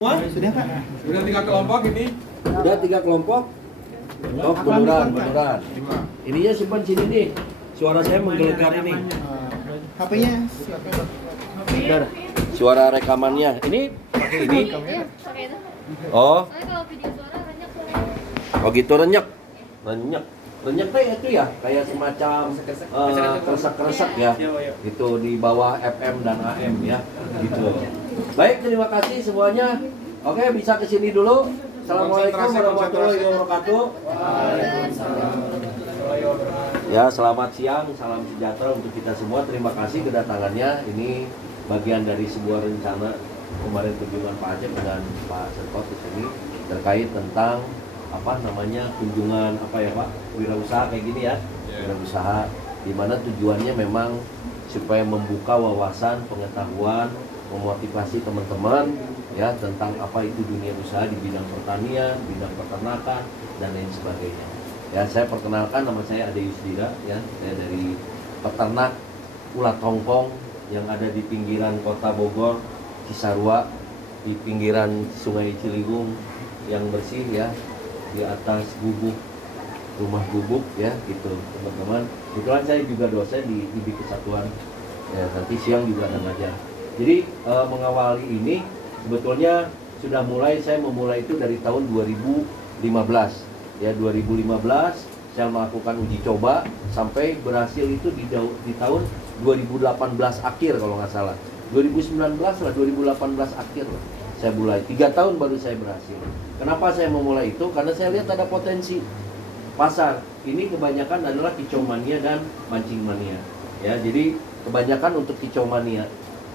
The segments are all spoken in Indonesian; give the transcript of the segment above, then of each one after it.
Wah, sudah Pak? Sudah 3 kelompok ini. Udah 3 kelompok? Oh, beneran. Ininya simpan sini nih. Suara saya menggelegar ini. HP-nya Udah. Suara rekamannya. Ini pakai ini. Iya, pakai itu. Oh, Soalnya kalau video suara banyak oh gitu renyek. Renyek teh itu ya, kayak semacam keresak-keresak ya. Itu di bawah FM dan AM ya. Gitu. Baik, terima kasih semuanya. Oke, bisa ke sini dulu. Assalamualaikum warahmatullahi wabarakatuh. Ya, selamat siang, salam sejahtera untuk kita semua. Terima kasih kedatangannya. Ini bagian dari sebuah rencana kemarin kunjungan Pak Acep dengan Pak Serkot di sini terkait tentang kunjungan ya Pak, wirausaha kayak gini ya. Wirausaha di mana tujuannya memang supaya membuka wawasan, pengetahuan, memotivasi teman-teman ya tentang apa itu dunia usaha di bidang pertanian, bidang peternakan dan lain sebagainya. Ya, saya perkenalkan, nama saya Ade Yusdira ya, saya dari peternak ulat hongkong yang ada di pinggiran kota Bogor, Cisarua, di pinggiran Sungai Ciliwung yang bersih ya, di atas gubuk, rumah gubuk ya gitu teman-teman. Kebetulan saya juga dosen di IB Kesatuan ya, nanti siang juga ada ngajar. Jadi mengawali ini sebetulnya sudah saya memulai itu dari tahun 2015 ya. 2015 saya melakukan uji coba sampai berhasil itu di tahun 2018 akhir kalau nggak salah. 2019 lah, 2018 akhir lah saya mulai. 3 tahun baru saya berhasil. Kenapa saya memulai itu? Karena saya lihat ada potensi pasar. Ini kebanyakan adalah kicau mania dan mancing mania ya. Jadi kebanyakan untuk kicau mania.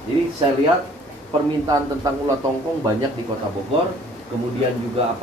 Jadi saya lihat permintaan tentang ulat hongkong banyak di Kota Bogor. Kemudian juga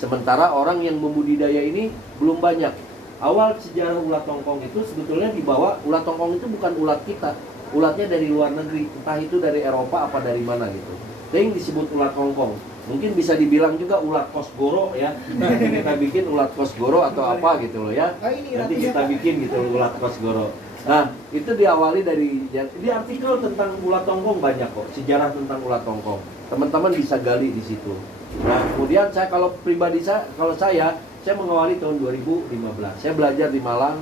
sementara orang yang membudidaya ini belum banyak. Awal sejarah ulat hongkong itu sebetulnya dibawa, ulat hongkong itu bukan ulat kita. Ulatnya dari luar negeri, entah itu dari Eropa apa dari mana gitu. Yang disebut ulat hongkong. Mungkin bisa dibilang juga ulat kosgoro ya. Nanti kita bikin ulat kosgoro atau apa gitu loh ya. Nanti kita bikin gitu ulat kosgoro. Nah, itu diawali di artikel tentang ulat hongkong banyak kok, sejarah tentang ulat hongkong. Teman-teman bisa gali di situ. Nah, kemudian saya mengawali tahun 2015. Saya belajar di Malang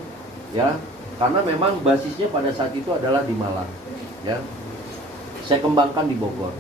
ya, karena memang basisnya pada saat itu adalah di Malang ya. Saya kembangkan di Bogor.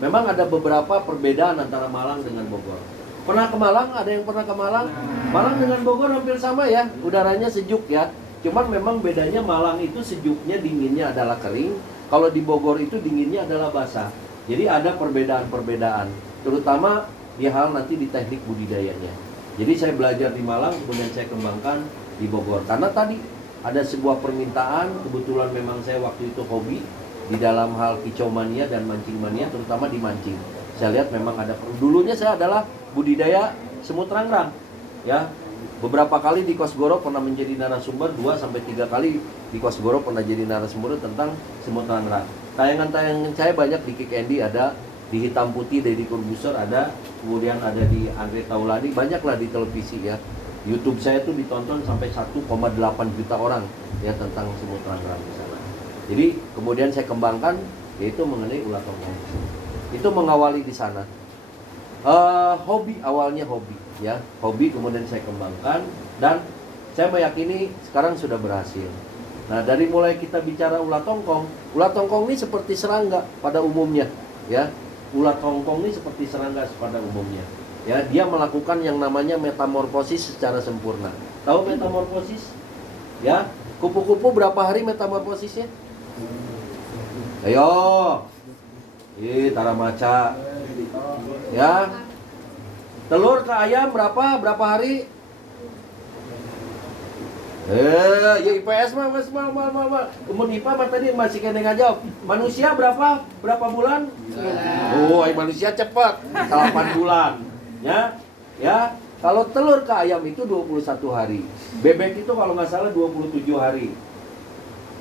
Memang ada beberapa perbedaan antara Malang dengan Bogor. Pernah ke Malang? Ada yang pernah ke Malang? Malang dengan Bogor hampir sama ya, udaranya sejuk ya. Cuman memang bedanya Malang itu sejuknya, dinginnya adalah kering. Kalau di Bogor itu dinginnya adalah basah. Jadi ada perbedaan-perbedaan, terutama di hal nanti di teknik budidayanya. Jadi saya belajar di Malang, kemudian saya kembangkan di Bogor. Karena tadi ada sebuah permintaan, kebetulan memang saya waktu itu hobi di dalam hal kicau mania dan mancing mania, terutama di mancing. Saya lihat memang ada, dulunya saya adalah budidaya semut rangrang ya. Beberapa kali di Kosgoro pernah menjadi narasumber, 2-3 kali di Kosgoro pernah jadi narasumber tentang semut rangrang. Tayangan-tayangan saya banyak di Kick Andy, ada di Hitam Putih Deddy Corbuzier ada, kemudian ada di Andre Taulani, banyaklah di televisi ya. YouTube saya tuh ditonton sampai 1,8 juta orang ya tentang semut rangrang di sana. Jadi kemudian saya kembangkan yaitu mengenai ulat hongkong. Itu mengawali di sana. Awalnya hobi ya, hobi kemudian saya kembangkan dan saya meyakini sekarang sudah berhasil. Nah, dari mulai kita bicara ulat hongkong ini seperti serangga pada umumnya ya. Ulat hongkong ini seperti serangga pada umumnya ya. Dia melakukan yang namanya metamorfosis secara sempurna. Tahu metamorfosis? Ya, kupu-kupu berapa hari metamorfosisnya? Ayo. Tara maca. Ya. Telur ke ayam berapa hari? Ya IPS mah Kemudian IPA mah tadi masih kena ngajawab. Manusia berapa bulan? Oh, manusia cepat. 8 bulan. Ya. Ya. Kalau telur ke ayam itu 21 hari. Bebek itu kalau nggak salah 27 hari.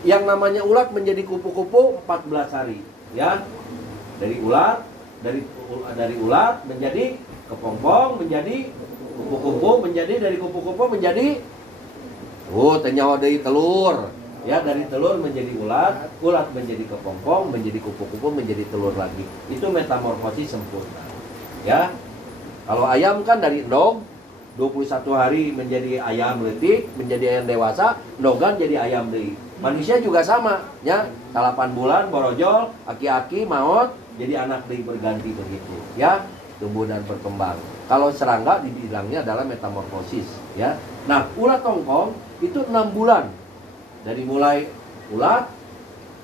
Yang namanya ulat menjadi kupu-kupu 14 hari. Ya. Dari ulat menjadi kepompong, menjadi kupu-kupu, menjadi dari kupu-kupu menjadi tenyawa dari telur. Ya, dari telur menjadi ulat, ulat menjadi kepompong, menjadi kupu-kupu, menjadi telur lagi. Itu metamorfosis sempurna. Ya. Kalau ayam kan dari endog 21 hari menjadi ayam letik, menjadi ayam dewasa, endogan jadi ayam deui. Manusia juga sama, ya. 8 bulan borojol, aki-aki maot, jadi anak deui berganti begitu, ya. Tumbuh dan berkembang. Kalau serangga dibilangnya adalah metamorfosis, ya. Nah, ulat tongkong itu 6 bulan. Dari mulai ulat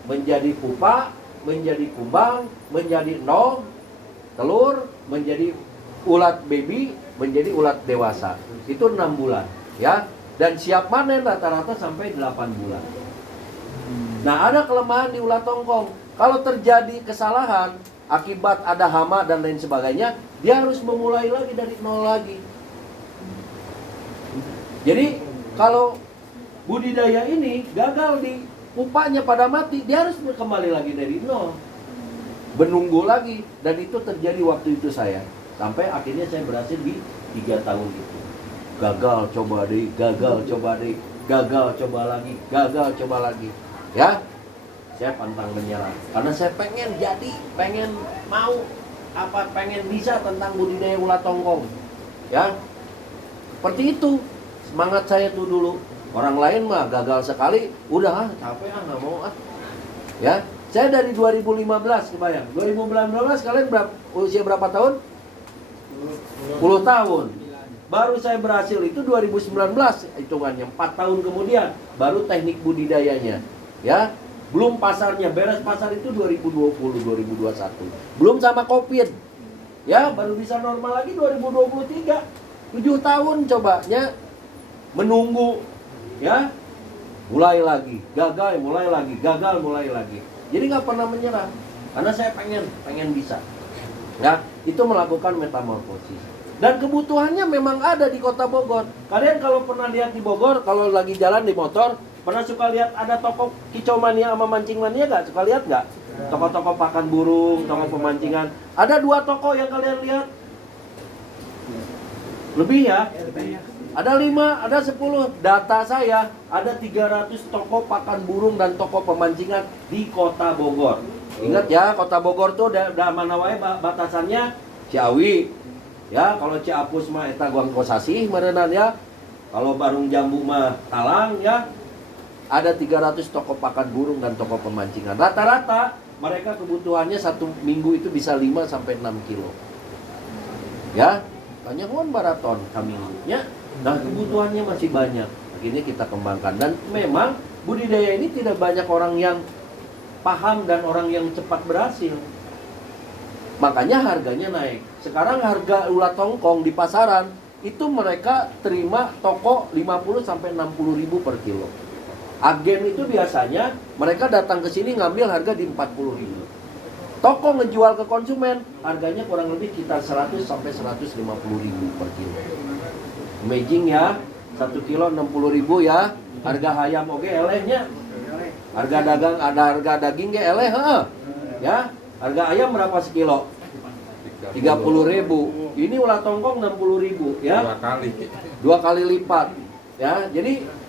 menjadi pupa, menjadi kumbang, menjadi endog, telur, menjadi ulat baby, menjadi ulat dewasa. Itu 6 bulan, ya. Dan siap panen rata-rata sampai 8 bulan. Nah, ada kelemahan di ulat tongkong. Kalau terjadi kesalahan akibat ada hama dan lain sebagainya, dia harus memulai lagi dari nol lagi. Jadi kalau budidaya ini gagal di pupanya pada mati, dia harus kembali lagi dari nol, menunggu lagi. Dan itu terjadi waktu itu saya, sampai akhirnya saya berhasil di 3 tahun itu. Gagal coba deh, gagal coba deh, gagal coba lagi, gagal coba lagi, ya. Saya pantang menyerah karena saya pengen jadi, pengen mau pengen bisa tentang budidaya ulat tongkong, ya. Seperti itu semangat saya tuh dulu. Orang lain mah gagal sekali, udah capek nggak mau ya. Saya dari 2015, kebayang 2019 kalian usia berapa tahun? 10 tahun. Baru saya berhasil itu 2019, hitungannya 4 tahun kemudian baru teknik budidayanya, ya. Belum pasarnya, beres pasar itu 2020, 2021. Belum sama Covid. Ya, baru bisa normal lagi 2023. 7 tahun cobanya menunggu, ya. Mulai lagi, gagal, mulai lagi, gagal, mulai lagi. Jadi nggak pernah menyerah. Karena saya pengen bisa. Ya, itu melakukan metamorfosis. Dan kebutuhannya memang ada di Kota Bogor. Kalian kalau pernah lihat di Bogor, kalau lagi jalan di motor, pernah suka lihat ada toko kicau mania sama mancing mania nggak? Suka lihat nggak? Toko-toko pakan burung, toko pemancingan. Ada 2 toko yang kalian lihat? Lebih ya? Ada 5, ada 10. Data saya ada 300 toko pakan burung dan toko pemancingan di Kota Bogor. Ingat ya, Kota Bogor tuh mana wae batasannya Ciawi. Ya, kalau Ciapus mah eta Guangkosasih meureunan ya. Kalau Barung Jambu mah Talang ya. Ada 300 toko pakan burung dan toko pemancingan. Rata-rata mereka kebutuhannya 1 minggu itu bisa 5 sampai 6 kilo. Ya, banyak baraton kaminggunya. Nah, kebutuhannya masih banyak. Akhirnya kita kembangkan. Dan memang budidaya ini tidak banyak orang yang paham dan orang yang cepat berhasil. Makanya harganya naik. Sekarang harga ulat tongkong di pasaran itu mereka terima toko 50 sampai 60 ribu per kilo. Agen itu biasanya mereka datang ke sini ngambil harga di 40 ribu. Toko ngejual ke konsumen harganya kurang lebih sekitar 100 sampai 150 ribu per kilo. Amazing ya, 1 kilo 60 ribu ya. Harga ayam oke elehnya. Harga dagang ada harga daging ge eleh ya. Harga ayam berapa sekilo? 30 ribu. Ini ulat tongkong 60 ribu ya. 2 kali lipat ya. Jadi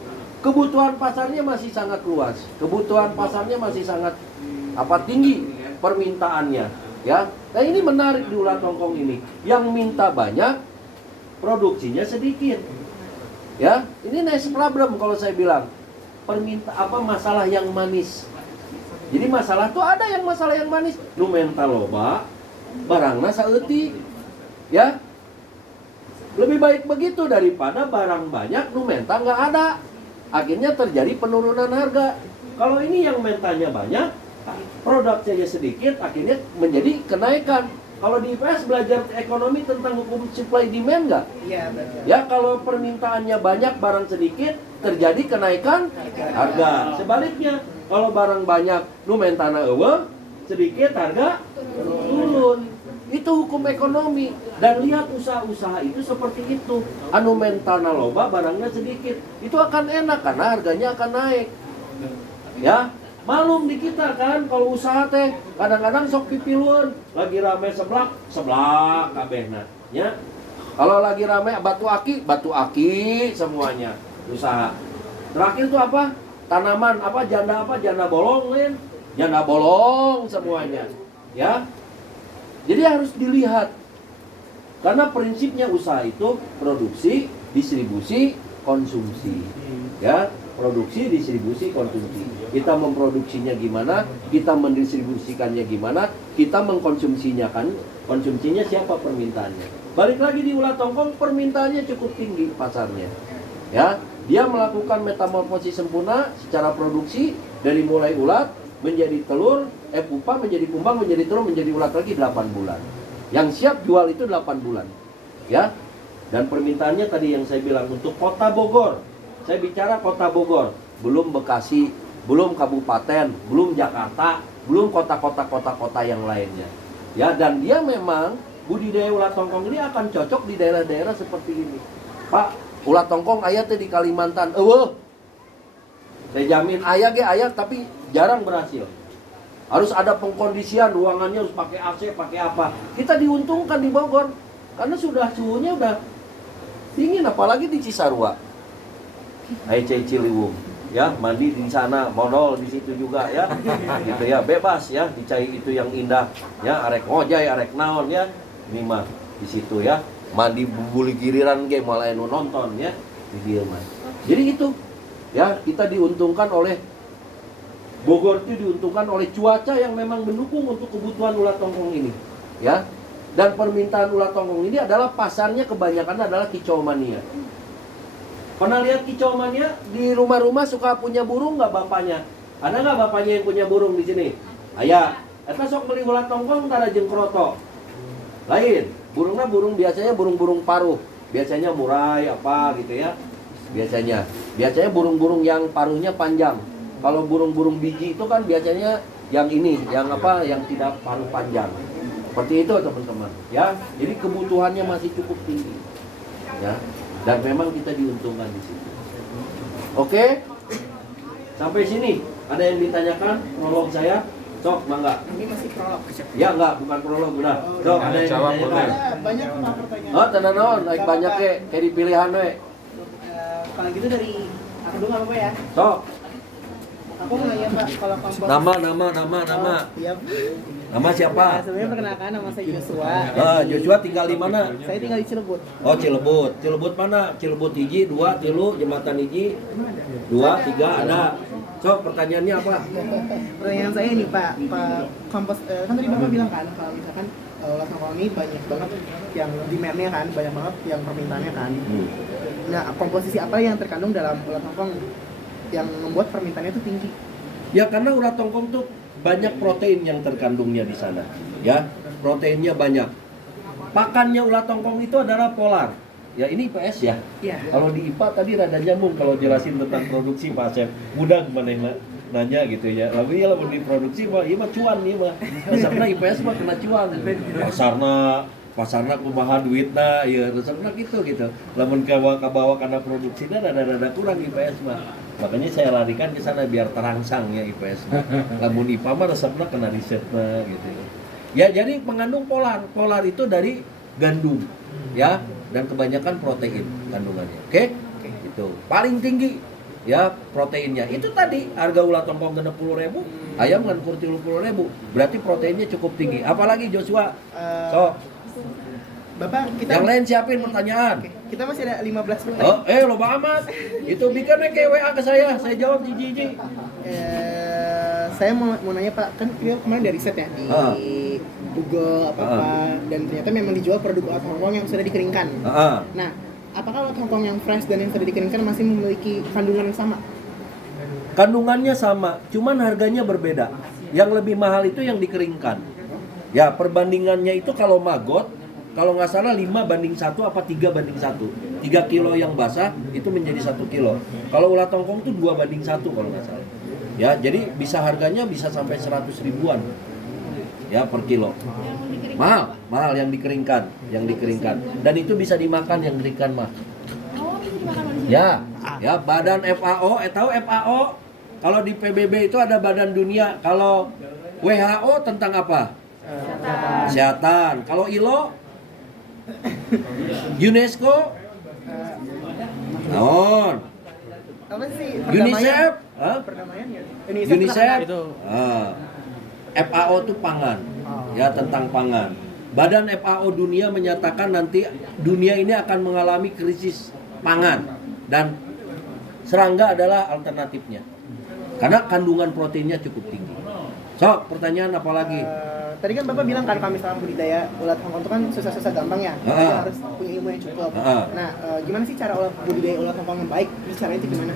kebutuhan pasarnya masih sangat luas. Kebutuhan pasarnya masih sangat tinggi permintaannya ya. Nah, ini menarik di ulat tongkong ini. Yang minta banyak, produksinya sedikit. Ya, ini nice problem kalau saya bilang. Masalah yang manis. Jadi masalah tuh ada yang masalah yang manis. Nu mental loba, barangna saeutik. Ya. Lebih baik begitu daripada barang banyak nu menta nggak ada. Akhirnya terjadi penurunan harga. Kalau ini yang mentanya banyak, produknya sedikit, akhirnya menjadi kenaikan. Kalau di IPS belajar ekonomi tentang hukum supply demand nggak? Iya, betul. Ya, kalau permintaannya banyak, barang sedikit, terjadi kenaikan harga. Sebaliknya, kalau barang banyak, nu mentana eueuh, sedikit harga turun. Itu hukum ekonomi. Dan lihat usaha-usaha itu seperti itu. Anu mentana loba, barangnya sedikit. Itu akan enak karena harganya akan naik. Ya. Malum di kita kan kalau usaha teh kadang-kadang sok pipilun, lagi rame seblak kabehna nya. Kalau lagi rame batu aki semuanya usaha. Terakhir tuh apa? tanaman janda bolong, Lin. Janda bolong semuanya. Ya. Jadi harus dilihat. Karena prinsipnya usaha itu produksi, distribusi, konsumsi. Ya, produksi, distribusi, konsumsi. Kita memproduksinya gimana, kita mendistribusikannya gimana, kita mengkonsumsinya kan. Konsumsinya siapa permintaannya. Balik lagi di ulat tongkong, permintaannya cukup tinggi pasarnya. Ya, dia melakukan metamorfosis sempurna secara produksi dari mulai ulat menjadi telur, pupa menjadi kumbang, menjadi telur, menjadi ulat lagi 8 bulan. Yang siap jual itu 8 bulan. Ya. Dan permintaannya tadi yang saya bilang untuk kota Bogor. Saya bicara kota Bogor, belum Bekasi, belum kabupaten, belum Jakarta, belum kota-kota yang lainnya. Ya, dan dia memang budidaya ulat tongkong ini akan cocok di daerah-daerah seperti ini. Pak, ulat tongkong aya teh di Kalimantan. Saya jamin aya tapi jarang berhasil. Harus ada pengkondisian, ruangannya harus pakai AC, pakai apa. Kita diuntungkan di Bogor karena suhunya udah dingin, apalagi di Cisarua. Ciliwung, ya, mandi di sana, modal di situ juga ya. Gitu ya, bebas ya, dicai itu yang indah ya, arek ngojay, arek naon ya. Ini mah di situ ya. Mandi bubuli giliran ge malah anu nonton ya di dia mah. Jadi itu ya, kita diuntungkan oleh Bogor itu diuntungkan oleh cuaca yang memang mendukung untuk kebutuhan ulat tongkong ini ya. Dan permintaan ulat tongkong ini adalah pasarnya kebanyakan adalah kicau mania. Pernah lihat kicau mania di rumah-rumah suka punya burung nggak bapaknya? Ada nggak bapaknya yang punya burung di sini? Aya. Eta sok beli ulat tongkong tara jeung kroto. Lain. Burungnya biasanya burung-burung paruh. Biasanya murai apa gitu ya. Biasanya burung-burung yang paruhnya panjang. Kalau burung-burung biji itu kan biasanya yang ini, yang tidak paruh panjang. Seperti itu teman-teman, ya. Jadi kebutuhannya masih cukup tinggi. Ya. Dan memang kita diuntungkan di situ. Oke? Sampai sini ada yang ditanyakan prolog saya? Sok, mangga. Ini masih prolog. Ya enggak, bukan prolog udah. Sok, ada yang ditanyakan. Banyak pertanyaan. Oh, tenan naon, naik banyak kayak di pilihan we. Kalau gitu dari aku dulu apa ya? Sok. Aku mau nanya Pak, kalau kompos. Nama. Iya. Nama siapa? Sebenarnya perkenalkan nama saya Joshua. Joshua tinggal di mana? Saya tinggal di Cilebut. Oh, Cilebut. Cilebut mana? Cilebut 1, 2, 3, Jembatan 1, 2, 3 ada. So, pertanyaannya apa? Pertanyaan saya ini Pak kompos kan tadi Bapak bilang kan kalau misalkan ulat tongkong ini banyak banget yang demand-nya kan, banyak banget yang permintaannya kan. Nah, komposisi apa yang terkandung dalam ulat tongkong yang membuat permintaannya itu tinggi? Ya karena ulat tongkong tuh banyak protein yang terkandungnya di sana. Ya, proteinnya banyak. Pakannya ulat tongkong itu adalah polar. Ya ini IPS ya. Iya. Kalau di IPA tadi rada nyambung kalau jelasin tentang produksi Pak Chef. Mudah mana nanya gitu ya. Lalu ya lamun diproduksi mah ieu mah cuan ieu mah. Dasarna IPS mah kena cuan. Pasarna kumaha duitna ya resepna gitu. Lamun kabawa karena produksinya rada kurang IPS mah. Makanya saya larikan ke sana biar terangsang ya IPS mah. Lamun IPA mah resepna kena risetna gitu. Ya jadi mengandung polar. Polar itu dari gandum ya, dan kebanyakan protein kandungannya. Oke? Itu paling tinggi ya proteinnya. Itu tadi harga ulat tongkong 60.000, ayam kan 30.000. Berarti proteinnya cukup tinggi. Apalagi Joshua? Bapak, kita yang lain siapin pertanyaan. Oke, kita masih ada 15 menit. Loba amat. Itu bikin ke WA ke saya jawab jiji. Saya mau nanya Pak, kan kita kemarin dari riset ya di Google apa dan ternyata memang dijual produk ulat tongkong yang sudah dikeringkan. Nah, apakah ulat tongkong yang fresh dan yang sudah dikeringkan masih memiliki kandungan yang sama? Kandungannya sama, cuman harganya berbeda. Yang lebih mahal itu yang dikeringkan. Ya, perbandingannya itu kalau maggot, kalau nggak salah 5:1 apa 3:1. 3 kilo yang basah itu menjadi 1 kilo. Kalau ulat tongkong itu 2:1 kalau nggak salah. Ya, jadi harganya bisa sampai 100 ribuan. Ya, per kilo. Mahal yang dikeringkan. Dan itu bisa dimakan yang dikeringkan mah. Ya, badan FAO, tahu FAO? Kalau di PBB itu ada badan dunia. Kalau WHO tentang apa? Kesehatan. Kalau ILO? UNESCO? Naon? Apa sih? UNICEF? Hah? Perdamaian ya. UNICEF Itu. FAO itu pangan, ya tentang pangan. Badan FAO dunia menyatakan nanti dunia ini akan mengalami krisis pangan dan serangga adalah alternatifnya karena kandungan proteinnya cukup tinggi. Sok, pertanyaan apa lagi? Tadi kan Bapak bilang kan kalau misalnya budidaya ulat Hongkong itu kan susah-susah gampang ya. Jadi harus punya ilmu yang cukup. Nah, gimana sih cara budidaya ulat Hongkong yang baik? Terus caranya itu gimana?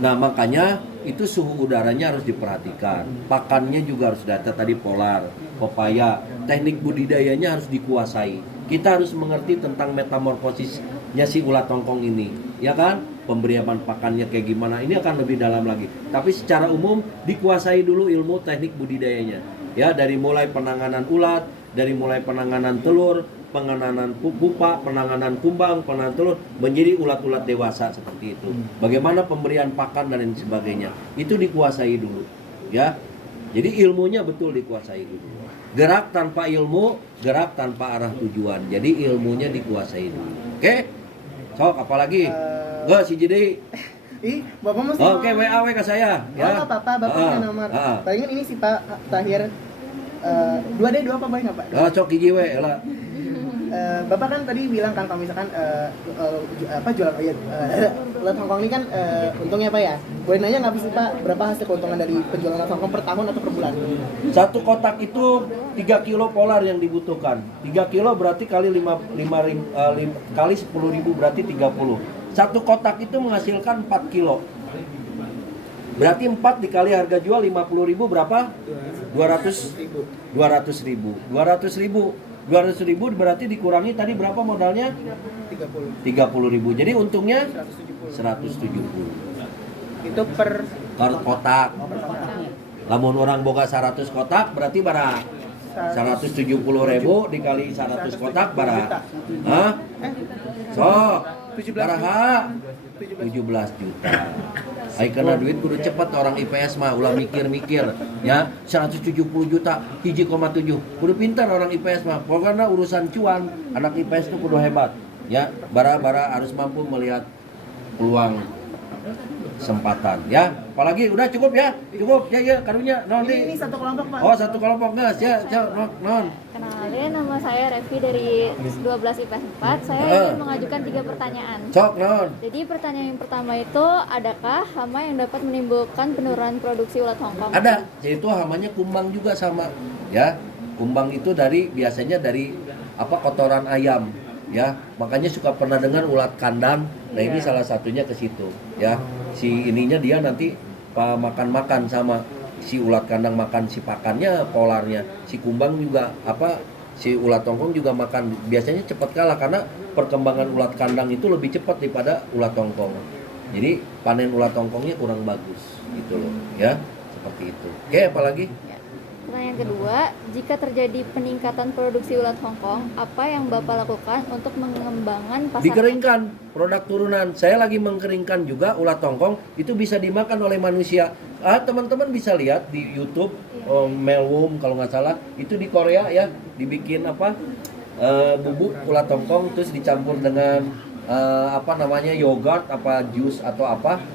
Nah, makanya itu suhu udaranya harus diperhatikan. Pakannya juga harus data tadi polar, pepaya. Teknik budidayanya harus dikuasai. Kita harus mengerti tentang metamorfosisnya si ulat Hongkong ini, ya kan? Pemberian pakannya kayak gimana? Ini akan lebih dalam lagi. Tapi secara umum dikuasai dulu ilmu teknik budidayanya. Ya, dari mulai penanganan ulat, dari mulai penanganan telur, penanganan pupa, penanganan kumbang, penanganan telur menjadi ulat-ulat dewasa seperti itu. Bagaimana pemberian pakan dan lain sebagainya. Itu dikuasai dulu, ya. Jadi ilmunya betul dikuasai dulu. Gerak tanpa ilmu, gerak tanpa arah tujuan. Jadi ilmunya dikuasai dulu. Oke? Sok, apalagi? Gak si jadi. Ih, Bapak mesti. Oke, WA ke saya. Ya. Oh, Bapak punya nomor. Palingan ini sih Pak Tahir. 2 apa boleh nggak Pak? Cok hiji we lah. Bapak kan tadi bilang kan kalau misalkan jualan ulat Hongkong ini kan untungnya apa ya? Boleh nanya nggak sih Pak berapa hasil keuntungan dari penjualan ulat Hongkong per tahun atau per bulan? Satu kotak itu 3 kilo polar yang dibutuhkan. 3 kilo berarti kali 10.000 berarti 30. Satu kotak itu menghasilkan 4 kilo. Berarti 4 dikali harga jual 50.000 berapa? 200.000. 200.000 berarti dikurangi tadi berapa modalnya? 30.000. Jadi untungnya 170. Itu per kotak. Lamun orang boga 100 kotak berarti bara 170.000 dikali 100 kotak bara. Hah? Sok. Baraha 17 juta. Ai kena duit kudu cepet orang IPS mah ulah mikir-mikir ya 170 juta 1,7 kudu pintar orang IPS mah pokoknya urusan cuan anak IPS itu kudu hebat ya bara-bara harus mampu melihat peluang kesempatan ya apalagi udah cukup ya karunya non ini satu kelompok Pak. Oh satu kelompok guys ya non Kenalin, nama saya Revi dari 12 IPS 4. Saya ingin mengajukan 3 pertanyaan. Cok non. Jadi pertanyaan yang pertama itu, adakah hama yang dapat menimbulkan penurunan produksi ulat Hongkong? Ada, yaitu hamanya kumbang juga sama ya. Kumbang itu biasanya dari kotoran ayam ya. Makanya suka pernah dengar ulat kandang. Nah, ini salah satunya ke situ ya. Si ininya dia nanti makan sama si ulat kandang makan si pakannya, polarnya. Si kumbang juga si ulat Hongkong juga makan. Biasanya cepat kalah karena perkembangan ulat kandang itu lebih cepat daripada ulat Hongkong. Jadi panen ulat Hongkongnya kurang bagus gitu loh, ya. Seperti itu. Oke, apalagi? Ya. Pertanyaan kedua, jika terjadi peningkatan produksi ulat Hongkong, apa yang Bapak lakukan untuk mengembangkan pasar? Dikeringkan, produk turunan. Saya lagi mengkeringkan juga ulat Hongkong, itu bisa dimakan oleh manusia. Teman-teman bisa lihat di YouTube, Mealworm kalau nggak salah, itu di Korea ya, dibikin bubuk ulat Hongkong terus dicampur dengan yogurt jus atau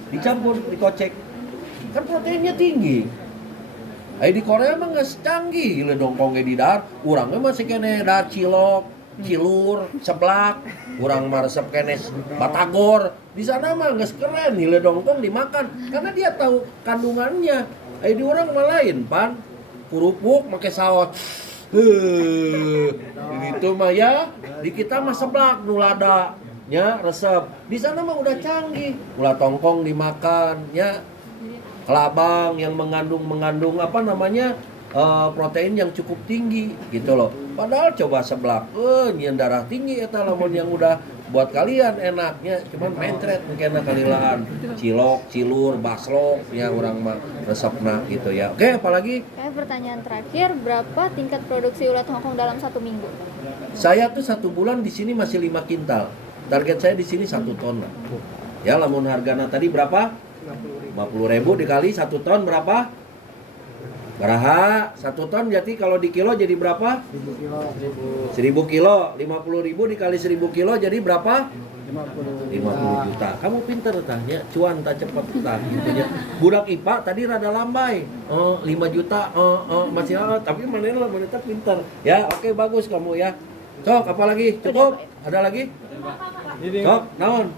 dicampur dikocek. Kan proteinnya tinggi. Di Korea mah nggak secanggih le dongkong di dar, urangnya masih kene dar cilok, cilur, seblak, urang mah resep kene batagor. Di sana mah nggak keren le dongkong dimakan karena dia tahu kandungannya. Di orang mah lain pan, kerupuk pakai saus. Itu mah ya, di kita mah seblak nulada, ya resep. Di sana mah udah canggih, ulat Hongkong dimakan, ya. Kelabang yang mengandung protein yang cukup tinggi gitu loh. Padahal coba seblak, nyian darah tinggi eta lamun yang udah buat kalian enaknya cuman mentret mungkin kalilaan cilok, cilur, baslok ya orang mah resepna gitu ya. Oke, apalagi? Pertanyaan terakhir, berapa tingkat produksi ulat Hongkong dalam 1 minggu? Saya tuh 1 bulan di sini masih 5 kintal. Target saya di sini 1 ton lah. Ya, lamun hargana tadi berapa? 50.000 dikali 1 ton berapa? Baraha 1 ton jadi kalau di kilo jadi berapa? 1000 kilo. 50.000 dikali 1000 kilo jadi berapa? 50 juta. Kamu pinter tanya, cuan tak cepet tah gitu ya. Budak IPA tadi rada lambai. 5 juta masih tapi mana teh pinter. Ya, oke bagus kamu ya. Sok, apa lagi? Cukup? Ada lagi? Sok, naon?